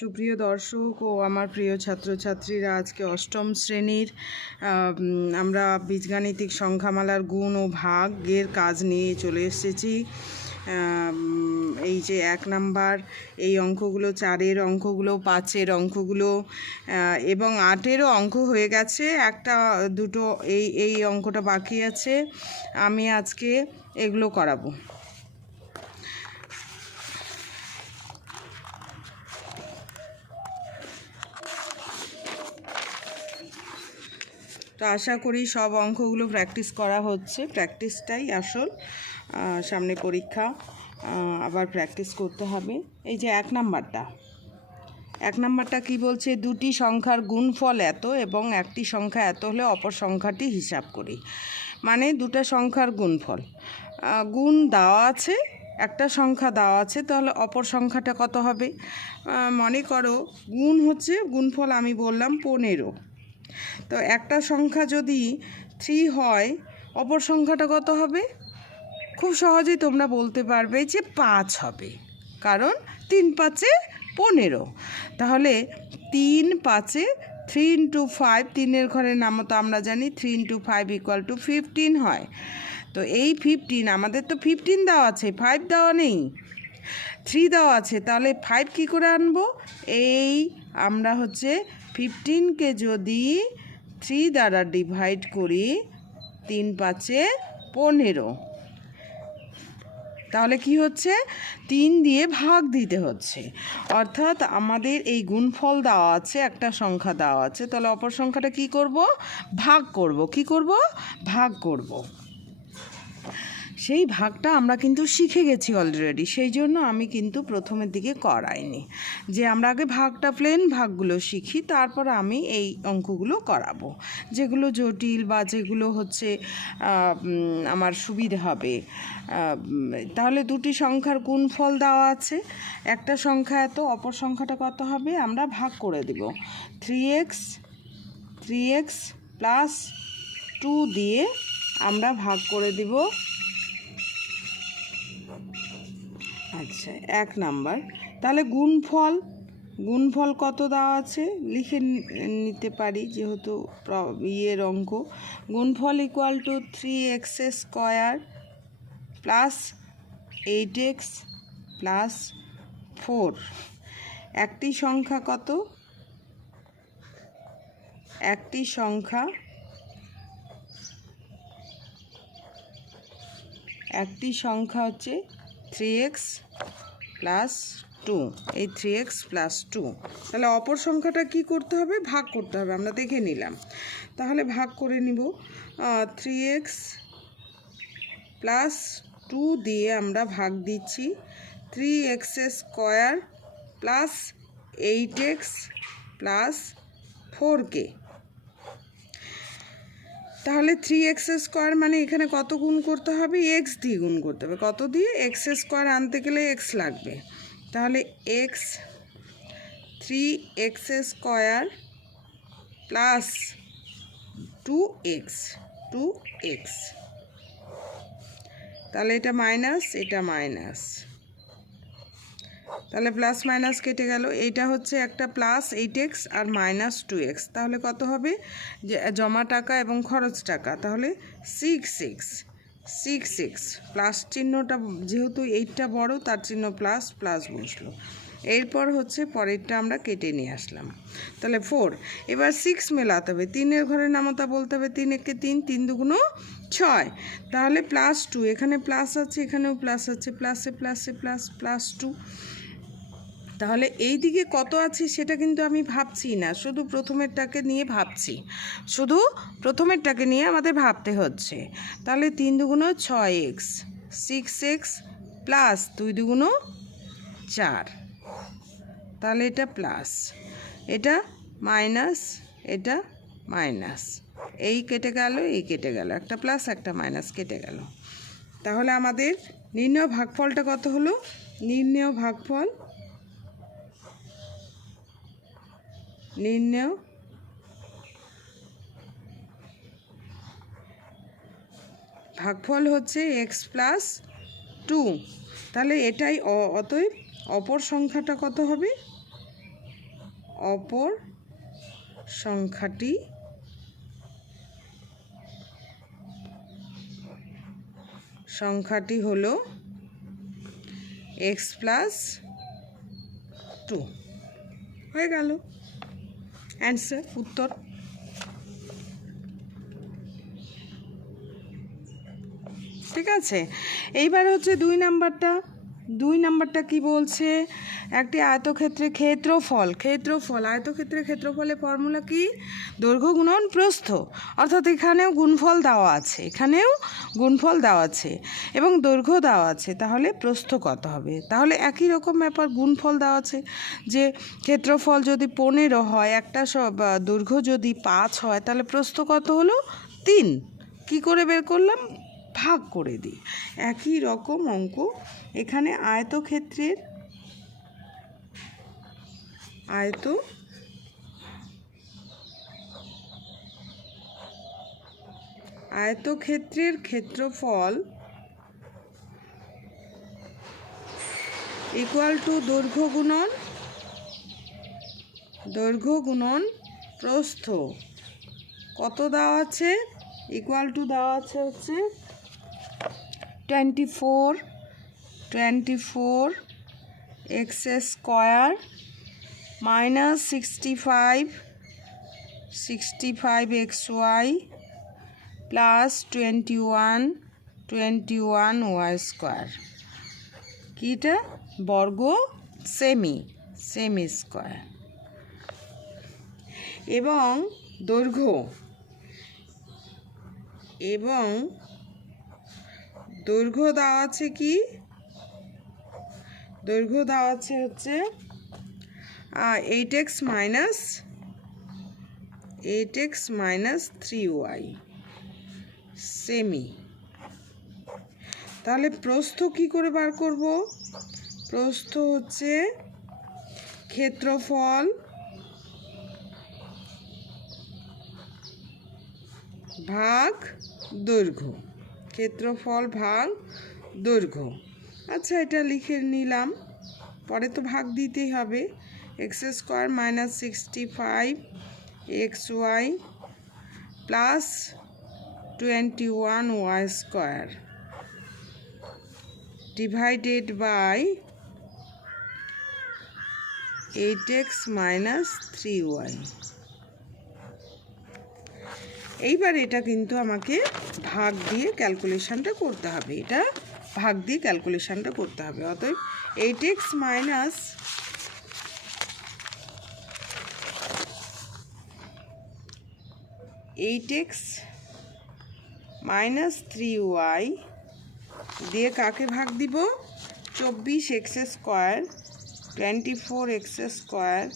সুপ্রিয় দর্শক ও আমার প্রিয় ছাত্রছাত্রীরা, আজকে অষ্টম শ্রেণীর আমরা বীজগাণিতিক সংখ্যামালার গুণ ও ভাগের কাজ নিয়ে চলে এসেছি। এই যে 1 নাম্বার এই অঙ্কগুলো, 4-এর অঙ্কগুলো, 5-এর অঙ্কগুলো এবং 8-এরও অঙ্ক হয়ে গেছে, একটা দুটো এই অঙ্কটা বাকি আছে। আমি আজকে এগুলো করাবো। তো আশা করি সব অঙ্কগুলো প্র্যাকটিস করা হচ্ছে, প্র্যাকটিসটাই আসল। সামনে পরীক্ষা, আবার প্র্যাকটিস করতে হবে। এই যে 1 নাম্বারটা কি বলছে? দুটি সংখ্যার গুণফল এত এবং একটি সংখ্যা এত হলে অপর সংখ্যাটি হিসাব করি। মানে দুটো সংখ্যার গুণফল, গুণ দেওয়া আছে, একটা সংখ্যা দেওয়া আছে, তাহলে অপর সংখ্যাটা কত হবে? মনে করো গুণ হচ্ছে, গুণফল আমি বললাম 15। তো একটা সংখ্যা যদি 3 হয়, অপর সংখ্যাটা কত হবে? খুব সহজেই তোমরা বলতে পারবে যে 5 হবে, কারণ 3 5 15। তাহলে 3 5 3 × 5, 3-এর ঘরের নাম তো আমরা জানি 3 × 5 = 15 হয়। তো এই 15, আমাদের তো 15 দেওয়া আছে, 5 দেওয়া নেই, 3 দেওয়া আছে, তাহলে 5 কী করে আনবো? এই আমরা হচ্ছে 15কে যদি 3 দ্বারা ডিভাইড করি, 3 5 15, তাহলে কি হচ্ছে? 3 দিয়ে ভাগ দিতে হচ্ছে। অর্থাৎ আমাদের এই গুণফল দেওয়া আছে, একটা সংখ্যা দেওয়া আছে, তাহলে অপর সংখ্যাটা কি করব? ভাগ করব। কি করব? ভাগ করব। সেই ভাগটা আমরা কিন্তু শিখে গেছি অলরেডি, সেই জন্য আমি কিন্তু প্রথমের দিকে করাইনি, যে আমরা আগে ভাগটা, প্লেন ভাগগুলো শিখি, তারপর আমি এই অঙ্কগুলো করাবো, যেগুলো জটিল বা যেগুলো হচ্ছে আমার সুবিধা হবে। তাহলে দুটি সংখ্যার গুণফল দেওয়া আছে, একটা সংখ্যা এত, অপর সংখ্যাটা কত হবে? আমরা ভাগ করে দেব। 3x + 2 দিয়ে আমরা ভাগ করে দিব। আচ্ছা, 1 নাম্বার। তাহলে গুণফল কত দেওয়া আছে লিখে নিতে পারি, যেহেতু অঙ্ক। গুণফল = 3x² + 8x + 4। একটি সংখ্যা কত? একটি সংখ্যা হচ্ছে 3x + 2, এই 3x + 2। তাহলে অপর সংখ্যাটা কি করতে হবে? ভাগ করতে হবে, আমরা দেখে নিলাম। তাহলে ভাগ করে নিব। 3x + 2 দিয়ে আমরা ভাগ দিচ্ছি 3x² + 8x + 4কে। তাহলে 3x² মানে এখানে কত গুণ করতে হবে? x দিয়ে গুণ করতে হবে। কত দিয়ে? x² আনতে গেলে x লাগবে, তাহলে 3x² + 2x, তাহলে এটা মাইনাস, এটা মাইনাস, তাহলে প্লাস মাইনাস কেটে গেল। এইটা হচ্ছে একটা +8x আর -2x, তাহলে কত হবে? যে জমা টাকা এবং খরচ টাকা, তাহলে 6x প্লাস চিহ্নটা, যেহেতু 8টা বড়, তার চিহ্ন প্লাস বসলো। এরপর হচ্ছে পরেরটা আমরা কেটে নিয়ে আসলাম, তাহলে 4। এবার 6 মেলাতে হবে, 3-এর ঘরের নামতা বলতে হবে। 3 × 1 = 3, 3 × 2 = 6, তাহলে +2, এখানে প্লাস আছে, এখানেও প্লাস আছে, ++++2। তাহলে এই দিকে কত আছে সেটা কিন্তু আমি ভাবছি না, শুধু প্রথমেরটাকে নিয়ে ভাবছি, আমাদের ভাবতে হচ্ছে। তাহলে 3 × 2 = 6x, 6x প্লাস 2 × 2 = 4, তাহলে এটা প্লাস, এটা মাইনাস, এটা মাইনাস, এই কেটে গেল, এই কেটে গেল, একটা প্লাস একটা মাইনাস কেটে গেল। তাহলে আমাদের নির্ণয় ভাগফলটা কত হলো? নির্ণয় ভাগফল হচ্ছে x + 2। তাহলে এটাই, অতএব অপর সংখ্যাটা কত হবে? অপর সংখ্যাটি হলো x+2 হয়ে গেল অ্যান্সার, উত্তর। ঠিক আছে, এইবার হচ্ছে 2 নাম্বারটা কি বলছে, একটি আয়তক্ষেত্রের আয়তক্ষেত্রের ক্ষেত্রফলের ফর্মুলা কি, দৈর্ঘ্য গুণন প্রস্থ, অর্থাৎ এখানেও গুণফল দেওয়া আছে এবং দৈর্ঘ্য দেওয়া আছে, তাহলে প্রস্থ কত হবে। তাহলে একই রকম ব্যাপার, গুণফল দেওয়া আছে যে ক্ষেত্রফল যদি 15 হয়, একটা দৈর্ঘ্য যদি 5 হয়, তাহলে প্রস্থ কত হলো 3। কি করে বের করলাম, ভাগ করে দিই। একই রকম অঙ্ক এখানে আয়তক্ষেত্রের ক্ষেত্রফল ইকুয়াল টু দৈর্ঘ্য গুণন প্রস্থ কত দেওয়া আছে, ইকুয়াল টু দেওয়া আছে হচ্ছে 24 x² minus 65 xy plus 21 y²। কিটা বর্গ সেমি স্কোয়ার, এবং দৈর্ঘ্য দেওয়া আছে কি, দৈর্ঘ্য দেওয়া আছে হচ্ছে 8x - 3y সেমি। তাহলে প্রস্থ কি করে বার করব, প্রস্থ হচ্ছে ক্ষেত্রফল ভাগ দৈর্ঘ্য, আচ্ছা এটা লিখে নিলাম, পরে তো ভাগ দিতেই হবে। x² - 65 xy plus 21 y² divided by 8x - 3y। এইবার এটা কিন্তু আমাকে ভাগ দিয়ে ক্যালকুলেশনটা করতে হবে, অতএব 8x - 3y দিয়ে কাকে ভাগ দিব, 24x² 24x²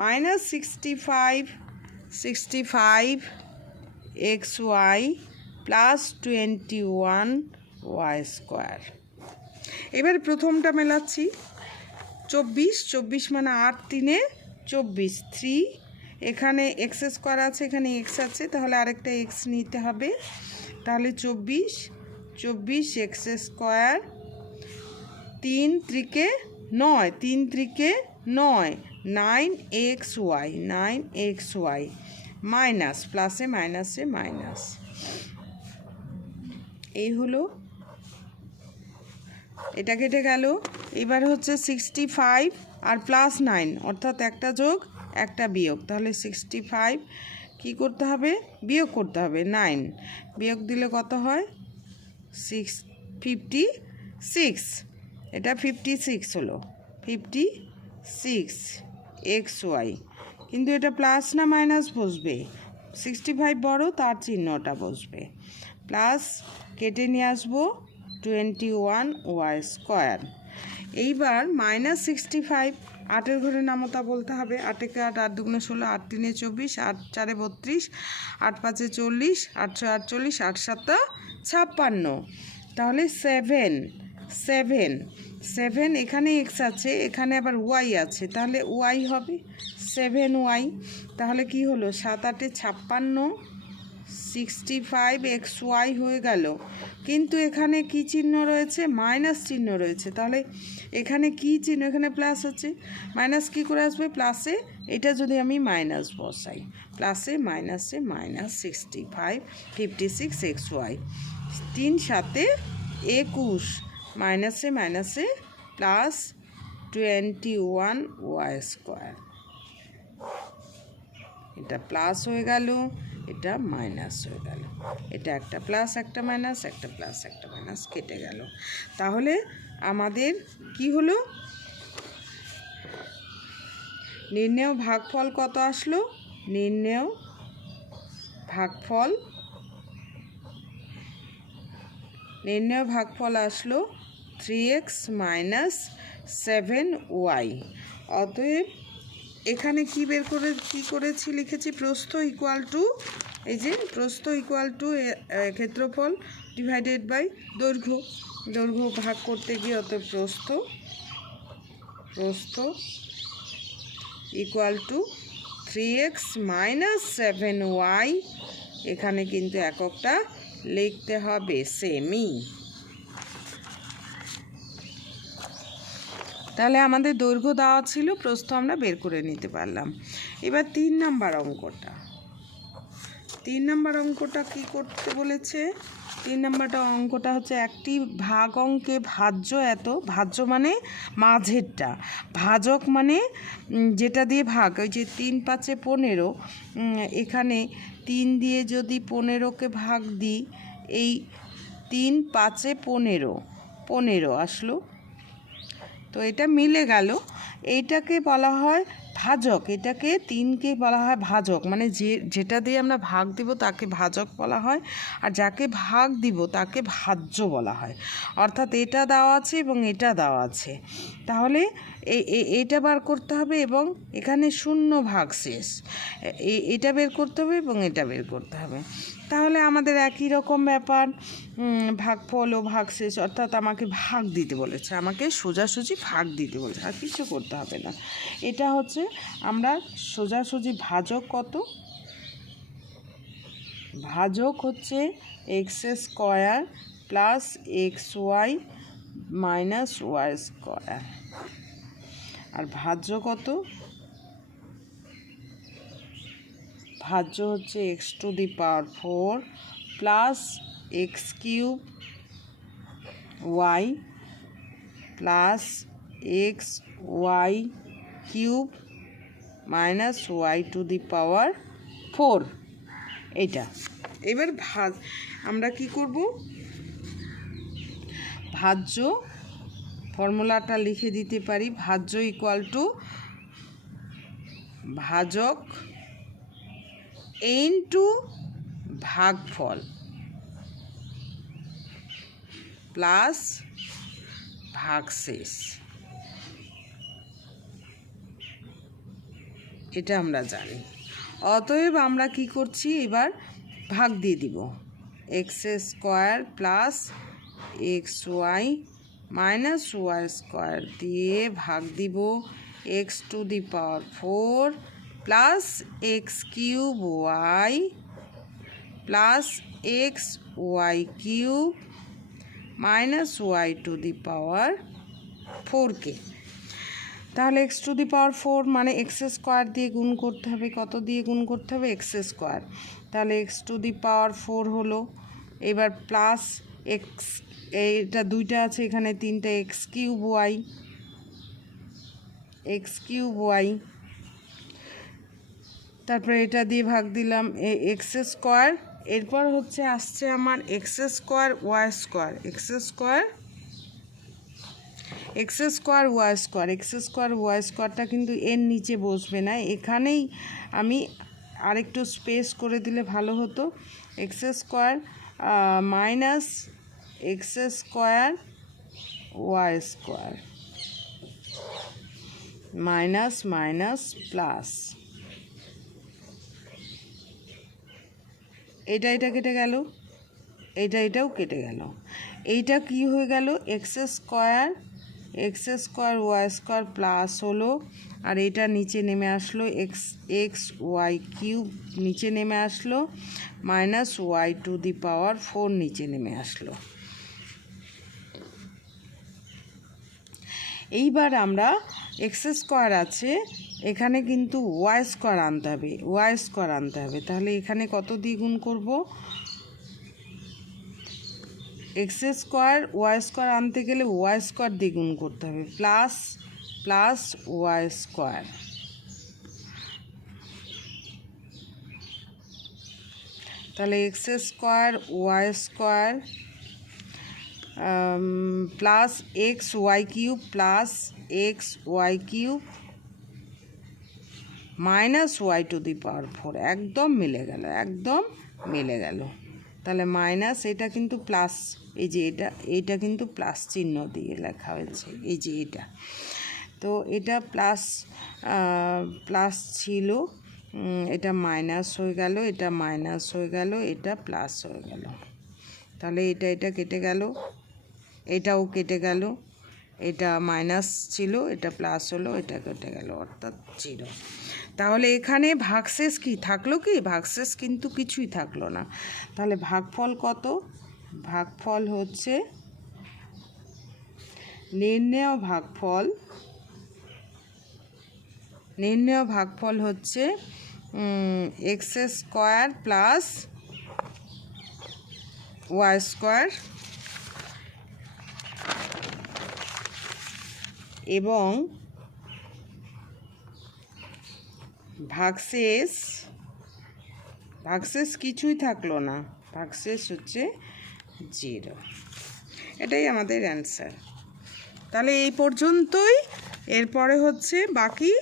minus 65 xy plus 21 y²। এবার প্রথমটা মেলাচ্ছি, 24 মানে 8 3 24, 3 এখানে x² আছে, এখানে x আছে, তাহলে আরেকটা x নিতে হবে। তাহলে 24 x², 3 3 9 3 3 9 9xy মাইনাস, প্লাসে মাইনাসে মাইনাস, এই হলো, এটা কেটে গেল। এবার হচ্ছে 65 আর প্লাস 9, অর্থাৎ একটা যোগ একটা বিয়োগ, তাহলে 65 কি করতে হবে, বিয়োগ করতে হবে, 9 বিয়োগ দিলে কত হয়, 56, এটা 56 হলো, 56 xy, কিন্তু এটা প্লাস না মাইনাস বসবে, 65 বড়, তার চিহ্নটা বসবে, প্লাস কেটে নিয়ে আসবো 21 y²। এইবার -65, 8-এর ঘরে নামতা বলতে হবে, 8 × 8 8 2 16, 8 3 24, 8 4 32, 8 5 40, 8 6 48, 8 7 56, তাহলে 7 এখানে x আছে, এখানে আবার y আছে, তাহলে y হবে 7y। তাহলে কি হলো, 7 8 56, 65xy হয়ে গেল, কিন্তু এখানে কি চিহ্ন রয়েছে? মাইনাস চিহ্ন রয়েছে। তাহলে এখানে কি চিহ্ন? এখানে প্লাস আছে, মাইনাস কী করে আসবে? প্লাসে এটা যদি আমি মাইনাস বসাই, প্লাসে মাইনাসে মাইনাস 56xy, 3 সাথে 21, মাইনাসে মাইনাসে প্লাস 21y²। এটা প্লাস হয়ে গেল, এটা মাইনাস হয়ে গেল, এটা একটা প্লাস একটা মাইনাস, একটা প্লাস একটা মাইনাস কেটে গেল। তাহলে আমাদের কি হলো? নির্ণেয় ভাগফল কত আসলো? নির্ণেয় ভাগফল আসলো 3x - 7y। অতএব এখানে কি করেছি? লিখেছি প্রস্থ ইকুয়াল টু, এই যে প্রস্থ ইকুয়াল টু ক্ষেত্রফল ডিভাইডেড বাই দৈর্ঘ্য। দৈর্ঘ্য ভাগ করতে গিয়ে অতএব প্রস্থ ইকুয়াল টু 3x - 7y। এখানে কিন্তু এককটা লিখতে হবে সেমি। তাহলে আমাদের দৈর্ঘ্য দেওয়া ছিল, প্রস্থ আমরা বের করে নিতে পারলাম। এবার 3 নাম্বার অঙ্কটা কি করতে বলেছে? 3 নাম্বার অঙ্কটা হচ্ছে একটি ভাগ অঙ্কে ভাজ্য এত, ভাজ্য মানে মাঝেরটা, ভাজক মানে যেটা দিয়ে ভাগ, ওই যে 3 × 5 = 15, এখানে 3 দিয়ে যদি 15কে ভাগ দিই, এই 3 × 5 = 15 আসলো। তো এটা মিলে গেল। এইটাকে বলা হয় ভাজক, এটাকে 3কে বলা হয় ভাজক, মানে যেটা দিয়ে আমরা ভাগ দিব তাকে ভাজক বলা হয়, আর যাকে ভাগ দিব তাকে ভাজ্য বলা হয়। অর্থাৎ এটা দেওয়া আছে এবং এটা দেওয়া আছে, তাহলে এটা বার করতে হবে এবং এখানে 0 ভাগ শেষ, এটা বের করতে হবে এবং এটা বের করতে হবে। তাহলে আমাদের একই রকম ব্যাপার, ভাগফল ও ভাগশেষ, অর্থাৎ আমাকে ভাগ দিতে বলেছে, আমাকে সোজাসুজি ভাগ দিতে বলেছে, আর কিছু করতে হবে না। এটা হচ্ছে আমরা সোজাসুজি ভাজক কত? ভাজক হচ্ছে x² + xy - y²। আর ভাজ্য কত? ভাজ্য হচ্ছে x⁴ + x³ y + xy³ - y⁴। এটা এবার আমরা কি করব? ভাজ্য ফর্মুলাটা লিখে দিতে পারি। ভাজ্য ইকুয়াল টু ভাজক ইনটু ভাগফল প্লাস ভাগশেষ। এটা আমরা জানি। অতএব আমরা কি করছি? এবার ভাগ দিয়ে দিব, x² + xy - y² দিয়ে ভাগ দিব x⁴ + x³ + xy³ - y⁴কে। তাহলে x⁴ মানে x² দিয়ে গুণ করতে হবে, কত দিয়ে গুণ করতে হবে? x²। তাহলে x⁴ হলো, এবার প্লাস x, এটা 2টা আছে, এখানে 3টা x³ তারপরে এটা দিয়ে ভাগ দিলাম x²। এরপর হচ্ছে আসছে আমার x² y²টা কিন্তু এর নিচে বসবে না, এখানেই আমি আরেকটু স্পেস করে দিলে ভালো হতো। x² minus x² y² minus minus plus, এটা কেটে গেল, এটাও কেটে গেল। এইটা কি হয়ে গেল? x² X square Y square plus হলো, আর এটা নিচে নেমে আসলো এক্স ওয়াই কিউব নিচে নেমে আসলো, minus y to the power 4 নিচে নেমে আসলো। এইবার আমরা এক্স স্কোয়ার আছে, এখানে কিন্তু ওয়াই স্কোয়ার আনতে হবে, তাহলে এখানে কত দিয়ে গুণ করব? এক্স স্কোয়ার ওয়াই স্কোয়ার আনতে গেলে ওয়াই স্কোয়ার দিয়ে গুণ করতে হবে, প্লাস ওয়াই স্কোয়ার, তাহলে x square Y square plus x y cube plus x y cube minus y to the power 4, একদম মিলে গেল। তাহলে মাইনাস, এটা কিন্তু প্লাস, এই যে এটা কিন্তু প্লাস চিহ্ন দিয়ে লেখা হয়েছে, এই যে এটা, তো এটা প্লাস ছিল, এটা মাইনাস হয়ে গেল, এটা মাইনাস হয়ে গেল, এটা প্লাস হয়ে গেল। তাহলে এটা কেটে গেল, এটাও কেটে গেল, এটা মাইনাস ছিল, এটা প্লাস হলো, এটা কেটে গেল, অর্থাৎ 0। তাহলে এখানে ভাগশেষ কি থাকলো? ভাগশেষ কিন্তু কিছুই থাকলো না। তাহলে ভাগফল কত? ভাগফল হচ্ছে নির্ণেয় ভাগফল হচ্ছে X square plus Y square এবং ভাগশেষ কিছুই থাকলো না, ভাগশেষ হচ্ছে 0। এটাই আমাদের অ্যান্সার। তাহলে এই পর্যন্তই। এরপরে হচ্ছে বাকি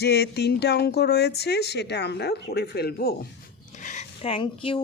যে 3টা অঙ্ক রয়েছে সেটা আমরা করে ফেলবো। Thank you.